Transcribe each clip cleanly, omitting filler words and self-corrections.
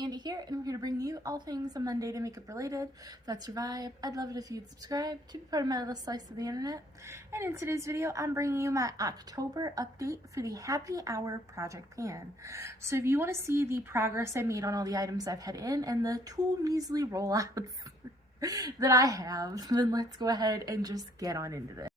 Andy here, and I'm here to bring you all things Monday to makeup related. If that's your vibe, I'd love it if you'd subscribe to be part of my little slice of the internet. And in today's video, I'm bringing you my October update for the Happy Hour Project Pan. So if you want to see the progress I made on all the items I've had in and the 2 measly rollouts that I have, then let's go ahead and just get on into this.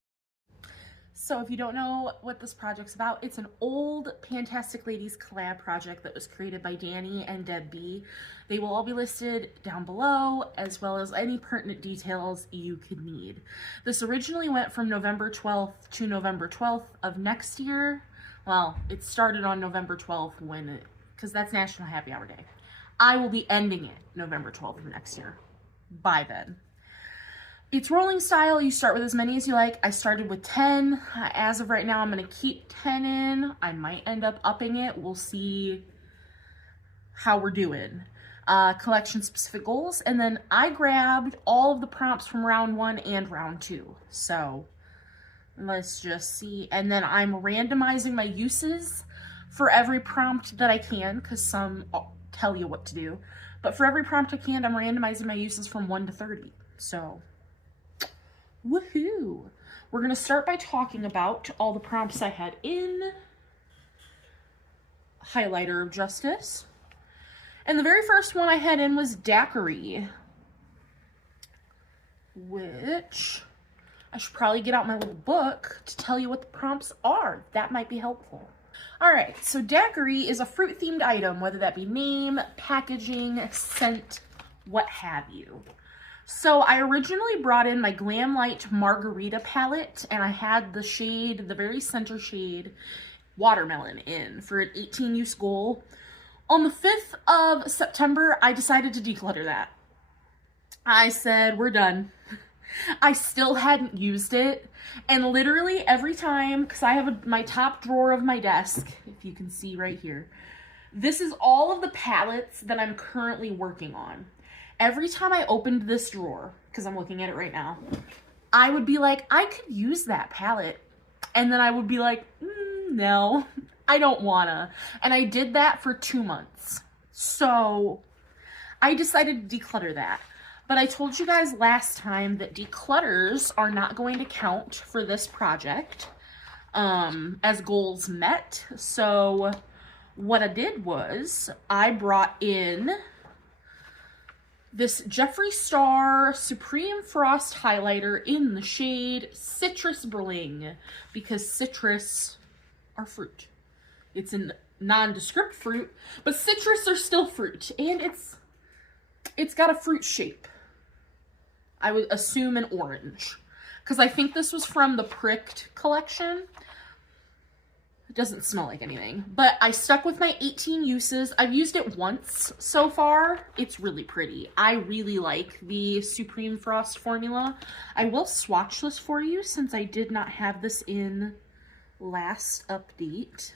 So if you don't know what this project's about, it's an old Pantastic Ladies Collab project that was created by Danny and Deb B. They will all be listed down below, as well as any pertinent details you could need. This originally went from November 12th to November 12th of next year. Well, it started on November 12th because that's National Happy Hour Day. I will be ending it November 12th of next year. By then. It's rolling style. You start with as many as you like. I started with 10. As of right now, I'm going to keep 10 in. I might end up upping it. We'll see how we're doing. Collection specific goals. And then I grabbed all of the prompts from round 1 and round 2. So let's just see. And then I'm randomizing my uses for every prompt that I can, because some tell you what to do. But for every prompt I can, I'm randomizing my uses from 1 to 30. So woohoo! We're going to start by talking about all the prompts I had in Highlighter of Justice. And the very first one I had in was Daiquiri, which I should probably get out my little book to tell you what the prompts are. That might be helpful. Alright, so Daiquiri is a fruit-themed item, whether that be name, packaging, scent, what have you. So I originally brought in my Glam Light Margarita palette, and I had the shade, the very center shade, Watermelon in for an 18-use goal. On the 5th of September, I decided to declutter that. I said, we're done. I still hadn't used it, and literally every time, because I have my top drawer of my desk, if you can see right here, this is all of the palettes that I'm currently working on. Every time I opened this drawer, because I'm looking at it right now, I would be like, I could use that palette. And then I would be like, no, I don't wanna. And I did that for 2 months. So I decided to declutter that. But I told you guys last time that declutters are not going to count for this project as goals met. So what I did was I brought in this Jeffree Star Supreme Frost highlighter in the shade Citrus Bling, because citrus are fruit. It's a nondescript fruit, but citrus are still fruit, and it's got a fruit shape. I would assume an orange, because I think this was from the Pricked collection. It doesn't smell like anything, but I stuck with my 18 uses. I've used it once so far. It's really pretty. I really like the Supreme Frost formula. I will swatch this for you since I did not have this in last update.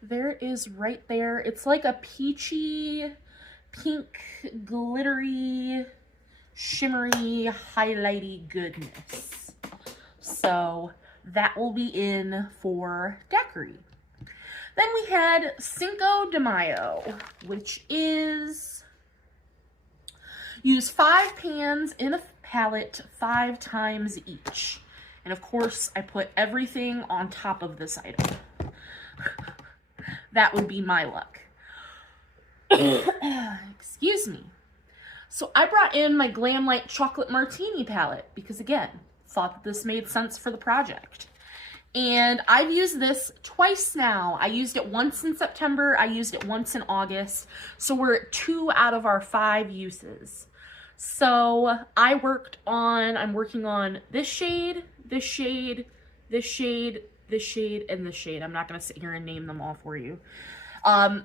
There it is right there. It's like a peachy, pink, glittery, shimmery, highlighty goodness. So that will be in for Daiquiri. Then we had Cinco de Mayo, which is use 5 pans in a palette 5 times each. And of course, I put everything on top of this item. That would be my luck. Excuse me. So I brought in my Glam Light Chocolate Martini palette because, again, thought that this made sense for the project. And I've used this twice now. I used it once in September. I used it once in August. So we're at 2 out of our 5 uses. So I'm working on this shade, this shade, this shade, this shade, and this shade. I'm not going to sit here and name them all for you.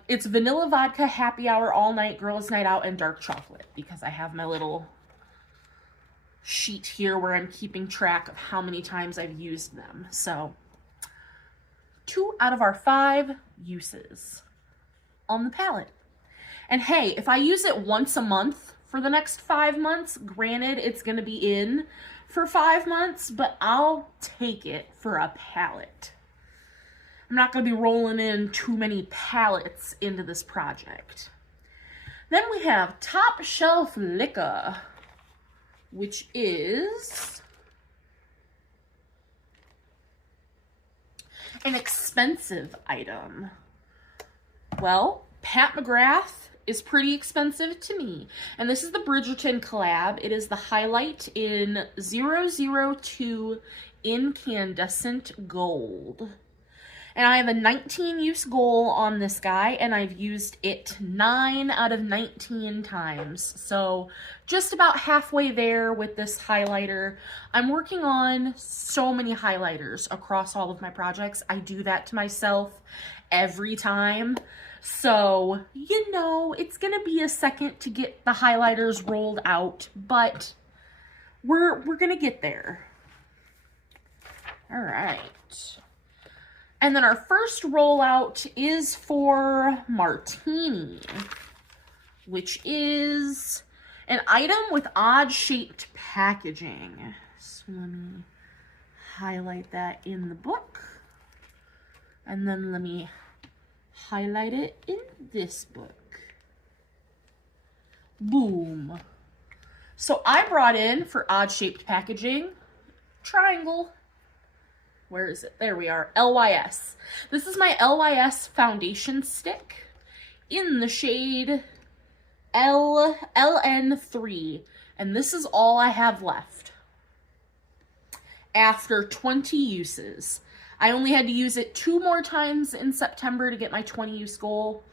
It's Vanilla Vodka, Happy Hour, All Night, Girls Night Out, and Dark Chocolate, because I have my little sheet here where I'm keeping track of how many times I've used them. So 2 out of our 5 uses on the palette. And hey, if I use it once a month for the next 5 months, granted it's going to be in for 5 months, but I'll take it for a palette. I'm not going to be rolling in too many palettes into this project. Then we have Top Shelf Liquor, which is an expensive item. Well, Pat McGrath is pretty expensive to me. And this is the Bridgerton collab. It is the highlight in 002 Incandescent Gold. And I have a 19 use goal on this guy, and I've used it 9 out of 19 times. So just about halfway there with this highlighter. I'm working on so many highlighters across all of my projects. I do that to myself every time. So, you know, it's gonna be a second to get the highlighters rolled out, but we're gonna get there. All right. And then our first rollout is for Martini, which is an item with odd-shaped packaging. So let me highlight that in the book. And then let me highlight it in this book. Boom. So I brought in, for odd-shaped packaging, triangle. Where is it? There we are. LYS. This is my LYS foundation stick in the shade LN3. And this is all I have left after 20 uses. I only had to use it 2 more times in September to get my 20 use goal.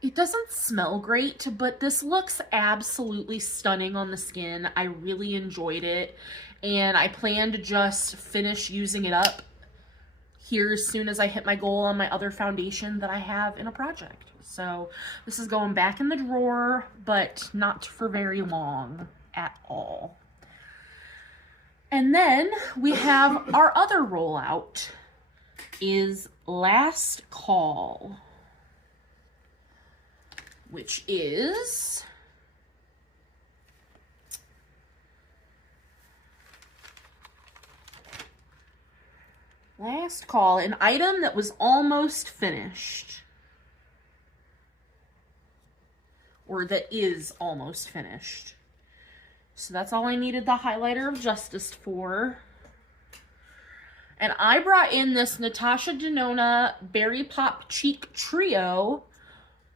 It doesn't smell great, but this looks absolutely stunning on the skin. I really enjoyed it, and I plan to just finish using it up here as soon as I hit my goal on my other foundation that I have in a project. So this is going back in the drawer, but not for very long at all. And then we have our other rollout is Last Call, which is Last Call, an item that was almost finished, or that is almost finished. So that's all I needed the highlighter of justice for. And I brought in this Natasha Denona Berry Pop Cheek Trio,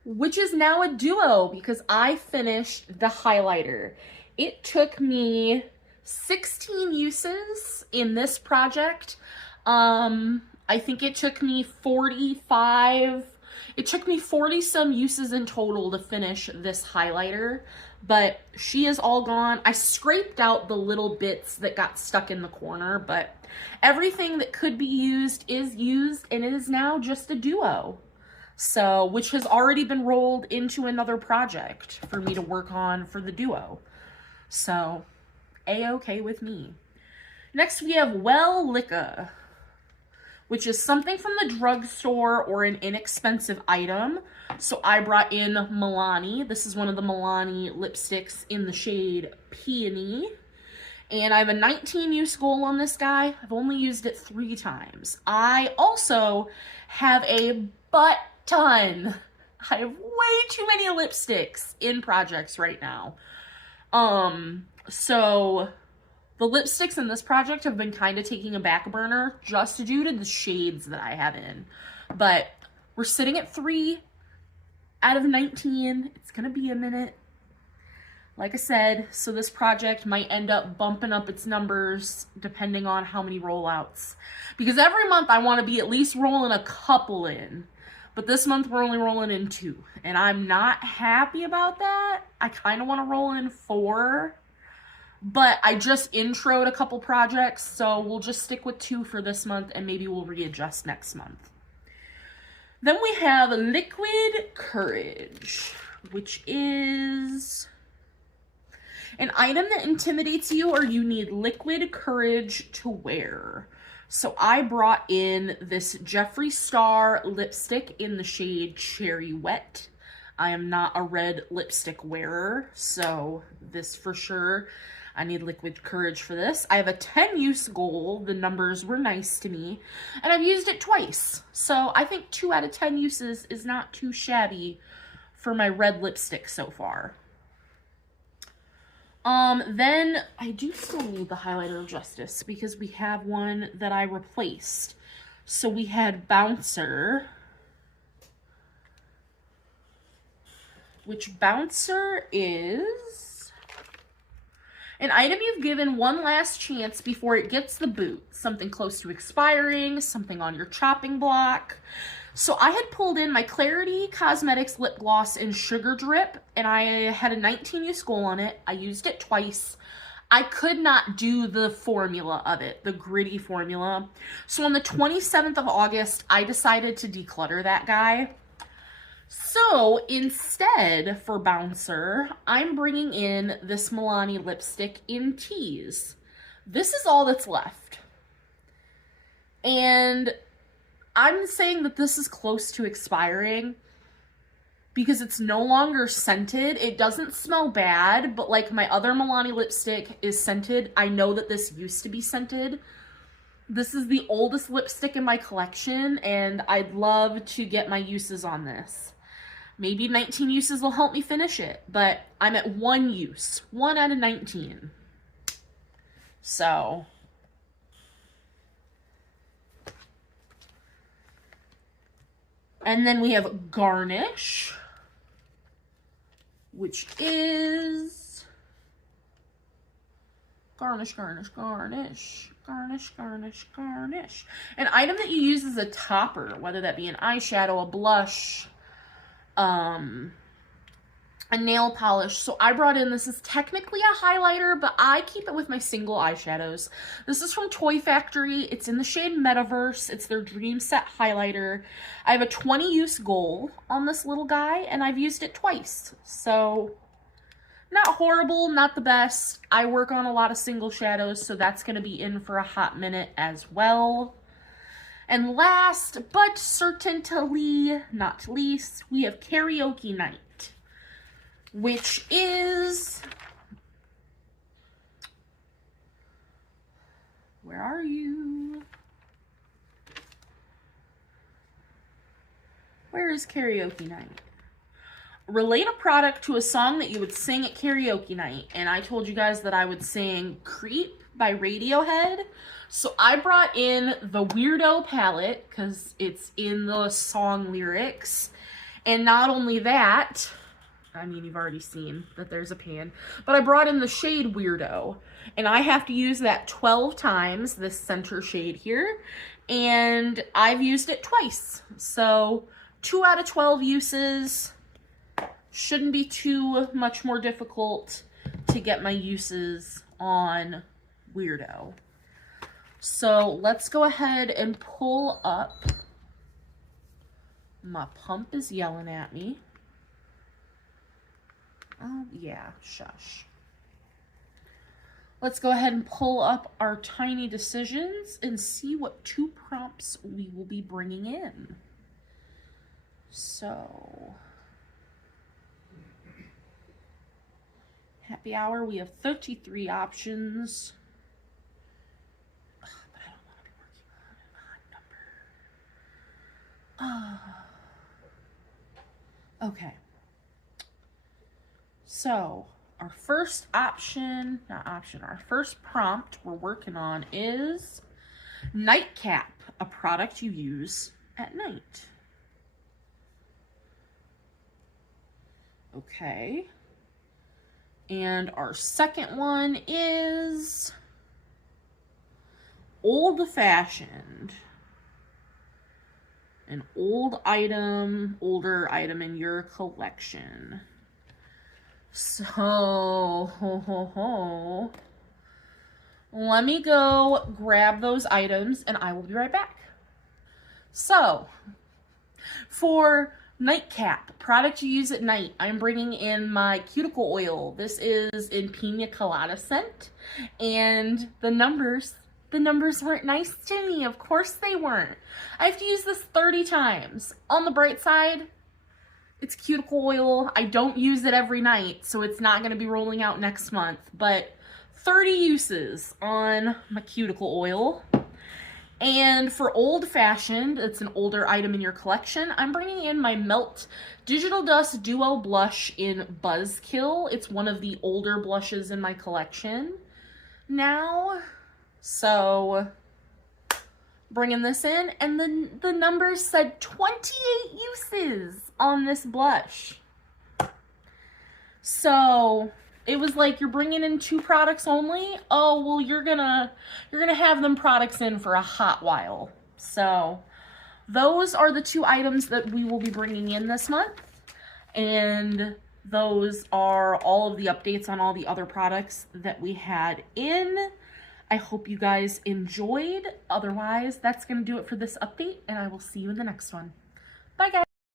which is now a duo because I finished the highlighter. It took me 16 uses in this project. I think it took me 45. It took me 40 some uses in total to finish this highlighter, but she is all gone. I scraped out the little bits that got stuck in the corner, but everything that could be used is used, and it is now just a duo. So, which has already been rolled into another project for me to work on for the duo. So, A-okay with me. Next we have Well Licka, which is something from the drugstore or an inexpensive item. So I brought in Milani. This is one of the Milani lipsticks in the shade Peony. And I have a 19 use goal on this guy. I've only used it 3 times. I also have a butt ton. I have way too many lipsticks in projects right now. So the lipsticks in this project have been kind of taking a back burner just due to the shades that I have in. But we're sitting at 3 out of 19. It's going to be a minute. Like I said, so this project might end up bumping up its numbers depending on how many rollouts. Because every month I want to be at least rolling a couple in. But this month we're only rolling in 2. And I'm not happy about that. I kind of want to roll in 4. But I just introed a couple projects, so we'll just stick with 2 for this month, and maybe we'll readjust next month. Then we have Liquid Courage, which is an item that intimidates you or you need liquid courage to wear. So I brought in this Jeffree Star lipstick in the shade Cherry Wet. I am not a red lipstick wearer, so this for sure. I need liquid courage for this. I have a 10 use goal. The numbers were nice to me. And I've used it twice. So I think 2 out of 10 uses is not too shabby for my red lipstick so far. Then I do still need the highlighter of Justice because we have one that I replaced. So we had Bouncer, which Bouncer is an item you've given one last chance before it gets the boot. Something close to expiring, something on your chopping block. So I had pulled in my Clarity Cosmetics lip gloss in Sugar Drip, and I had a 19-use goal on it. I used it twice. I could not do the formula of it, the gritty formula. So on the 27th of August, I decided to declutter that guy. So instead, for Bouncer, I'm bringing in this Milani lipstick in Tease. This is all that's left. And I'm saying that this is close to expiring because it's no longer scented. It doesn't smell bad, but like my other Milani lipstick is scented. I know that this used to be scented. This is the oldest lipstick in my collection, and I'd love to get my uses on this. Maybe 19 uses will help me finish it, but I'm at 1 use. 1 out of 19. So and then we have Garnish, which is Garnish. An item that you use as a topper, whether that be an eyeshadow, a blush, a nail polish. So I brought in, this is technically a highlighter, but I keep it with my single eyeshadows. This is from Toy Factory. It's in the shade Metaverse. It's their Dream Set highlighter. I have a 20-use goal on this little guy, and I've used it twice. So not horrible, not the best. I work on a lot of single shadows, so that's going to be in for a hot minute as well. And last, but certainly not least, we have Karaoke Night, which is, where are you? Where is Karaoke Night? Relate a product to a song that you would sing at karaoke night. And I told you guys that I would sing Creep by Radiohead. So I brought in the Weirdo palette because it's in the song lyrics. And not only that, I mean, you've already seen that there's a pan, but I brought in the shade Weirdo. And I have to use that 12 times, this center shade here. And I've used it twice. So 2 out of 12 uses. Shouldn't be too much more difficult to get my uses on Weirdo. So let's go ahead and pull up. My pump is yelling at me. Oh, yeah, shush. Let's go ahead and pull up our tiny decisions and see what 2 prompts we will be bringing in. So happy hour, we have 33 options. But I don't want to be working on an odd number. Okay. So our first option, our first prompt we're working on is Nightcap, a product you use at night. Okay. And our second one is old-fashioned. An older item in your collection. So, let me go grab those items and I will be right back. So, for Nightcap, product you use at night, I'm bringing in my cuticle oil. This is in Pina Colada scent, and the numbers weren't nice to me. Of course they weren't. I have to use this 30 times. On the bright side, it's cuticle oil. I don't use it every night, so it's not going to be rolling out next month, but 30 uses on my cuticle oil. And for old fashioned, it's an older item in your collection, I'm bringing in my Melt Digital Dust Duo Blush in Buzzkill. It's one of the older blushes in my collection now. So bringing this in, and then the numbers said 28 uses on this blush. So it was like, you're bringing in 2 products only? Oh, well, you're gonna have them products in for a hot while. So those are the 2 items that we will be bringing in this month. And those are all of the updates on all the other products that we had in. I hope you guys enjoyed. Otherwise, that's gonna do it for this update, and I will see you in the next one. Bye, guys.